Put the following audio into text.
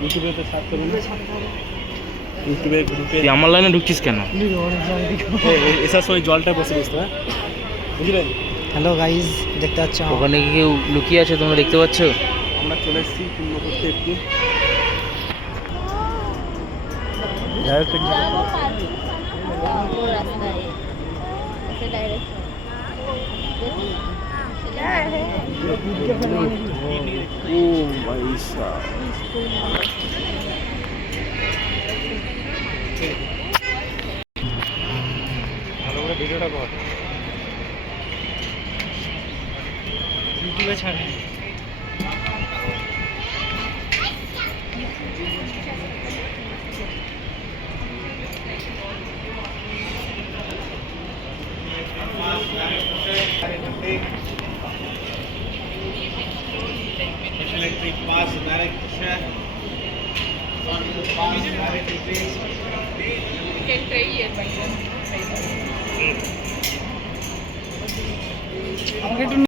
ইউটিউবে সার্চ করুন, ইউটিউবে গ্রুপে। তুই আমার লাইনে ঢুকছিস কেন? এসার সময় জলটা বসে বুঝতে, হ্যাঁ বুঝলেন? হ্যালো গাইজ, দেখতে পাচ্ছ ওখানে কি কেউ লুকিয়ে আছে তোমরা দেখতে পাচ্ছ? আমরা চলে এসেছি পূর্ণ করতে একটু। ও ভাই ভালো করে ভিডিওটা কর, ইউটিউবে ছাড়ে। আমাকে একটু